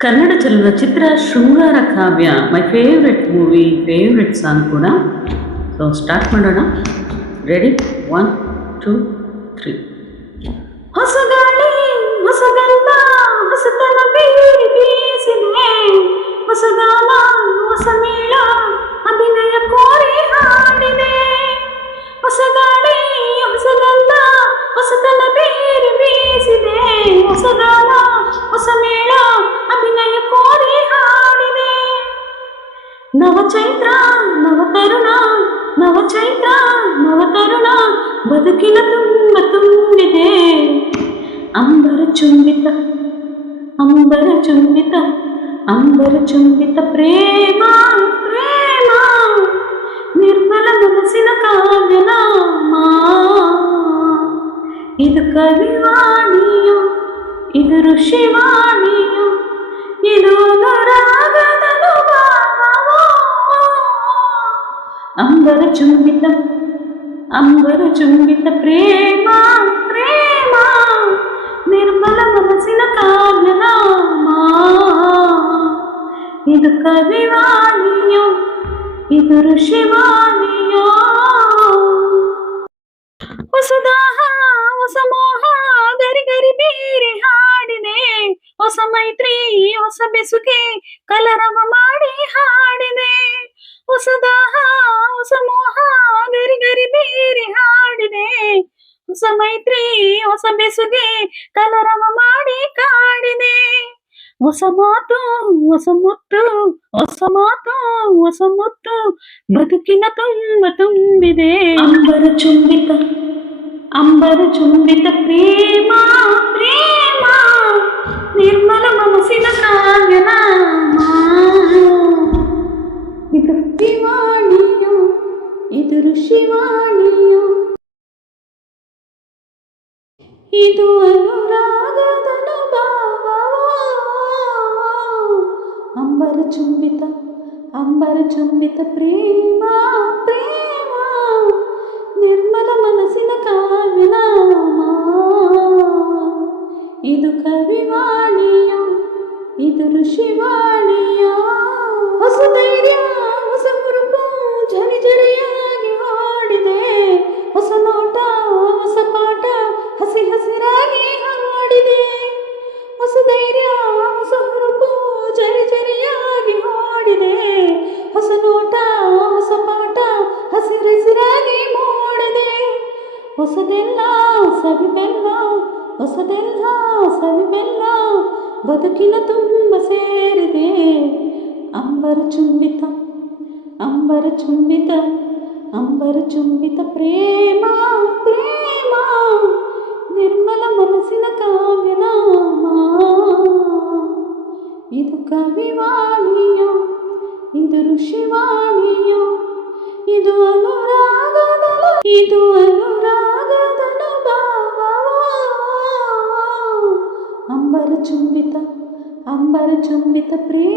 ಕನ್ನಡ ಚಲನಚಿತ್ರ Shringara Kavya my favourite movie, favourite song ಕೂಡ. So start ಮಾಡೋಣ. ರೆಡಿ? 1, 2, 3. ಹೊಸ ಗಾಳಿ, ಹೊಸ ಗಂಧ, ಹೊಸತನ ಬೀರಿ ಬೀಸಿದೆ, ಹೊಸ ಗಾನ, ಹೊಸ ಮೇಳ, ಅಭಿನಯ ಕೋರಿ ಹಾಡಿದೆ. ಹೊಸ ಗಾಳಿ, ಹೊಸ ಗಂಧ, ಹೊಸತನ ಬೀರಿ ಬೀಸಿದೆ, ಹೊಸ ಗಾನ, ಹೊಸ ಮೇಳ, ಅಭಿನಯ ಕೋರಿ ಹಾಡಿದೆ. ನವಚೈತ್ರ ನವತರುಣ, ನವಚೈತ್ರ ನವತರುಣ, ಬದುಕಿನ ತುಂಬ ತುಂಬಿದೆ. ಅಂಬರ ಚುಂಬಿತ, ಅಂಬರ ಚುಂಬಿತ, ಅಂಬರ ಚುಂಬಿತ ಪ್ರೇಮ ಪ್ರೇಮ, ನಿರ್ಮಲ ಮನಸ್ಸಿನ ಕಾವ್ಯನಾಮ. ಇದು ಕವಿವಾಣಿಯು, ಇದು ಋಷಿವಾಣಿಯು, ಇದು ಅನುರಾಗದ ಅನುಭವವೋ. ಅಂಬರ ಚುಂಬಿತ, ಅಂಬರ ಚುಂಬಿತ ಪ್ರೇಮ ಪ್ರೇಮ, ನಿರ್ಮಲ ಮನಸ್ಸಿನ ಕಾವ್ಯನಾಮ. ಇದು ಕವಿವಾಣಿಯೋ, ಇದು ಋಷಿವಾಣಿಯೋ. ಹೊಸ ದಾಹ, ಹೊಸ ಮೋಹ, ಗರಿ ಗರಿ ಬೀರಿ ಹಾಡಿದೆ, ಹೊಸ ಮೈತ್ರಿ, ಹೊಸ ಬೆಸುಗೆ, ಕಲರವ ಮಾಡಿ ಹಾಡಿದೆ. ಹೊಸ ದಾಹ, ಹೊಸ ಮೋಹ, ಗರಿ ಗರಿ ಬೀರಿ ಹಾಡಿದೆ, ಹೊಸ ಮೈತ್ರಿ, ಹೊಸ ಬೆಸುಗೆ, ಕಲರವ ಮಾಡಿ ಕಾಡಿದೆ. ಹೊಸ ಮಾತು, ಹೊಸ ಮುತ್ತು, ಹೊಸ ಮಾತು, ಹೊಸ ಮುತ್ತು, ಬದುಕಿನ ತುಂಬ ತುಂಬಿದೆ. ಅಂಬರ ಚುಂಬಿತ, ಅಂಬರ ಚುಂಬಿತ ಪ್ರೇಮ ಪ್ರೇಮ, ನಿರ್ಮಲ ಮನಸ್ಸಿನ ಕಾವ್ಯನಾಮ. ಇದು ದಿವಾಣಿಯು, ಇದು ಋಷಿವಾಣಿಯು, ಇದು ಅನುರಾಗದ ಅನುಭವವೋ. ಅಂಬರ ಚುಂಬಿತ, ಅಂಬರ ಚುಂಬಿತ ಪ್ರೇಮ ಪ್ರೇಮ, ನಿರ್ಮಲ ಮನಸ್ಸಿನ ಕಾವ್ಯನಾಮ. ಇದು ಕವಿವಾಣಿಯೋ, ಇದು ಋಷಿವಾಣಿಯೋ. ಹೊಸ ಧೈರ್ಯ, ಹೊಸ ಹುರುಪು, ಝರಿ ಝರಿಯಾಗಿ ಹಾಡಿದೆ, ಹೊಸ ನೋಟ, ಹೊಸ ಪಾಠ, ಹಸಿ ಹಸಿರಾಗಿ ಹಾಡಿದೆ. ಹೊಸ ಧೈರ್ಯ, ಹೊಸ ಹುರುಪು, ಝರಿ ಝರಿಯಾಗಿ ಹಾಡಿದೆ, ಹೊಸ ನೋಟ, ಹೊಸ ಪಾಠ, ಹಸಿರಾಗಿ ಮೂಡಿದೆ. ಹೊಸದೆಲ್ಲ ಸವಿಬೆಲ್ಲ, ಹೊಸದೆಲ್ಲ ಸವಿಬೆಲ್ಲ, ಬದುಕಿನ ತುಂಬ ಸೇರಿದೆ. ಅಂಬರ ಚುಂಬಿತ, ಅಂಬರ ಚುಂಬಿತ, ಅಂಬರ ಚುಂಬಿತ ಪ್ರೇಮ ಪ್ರೇಮ, ನಿರ್ಮಲ ಮನಸ್ಸಿನ ಕಾವ್ಯನಾಮ. ಇದು ಕವಿವಾಣಿಯೋ, ಇದು ಋಷಿವಾಣಿಯೋ, ಇದು ಅನುರಾಗದ, ಇದು ಅನುರಾಗದ ಅನುಭವವೋ. ಅಂಬರ ಚುಂಬಿತ, ಅಂಬರ ಚುಂಬಿತ ಪ್ರೇಮ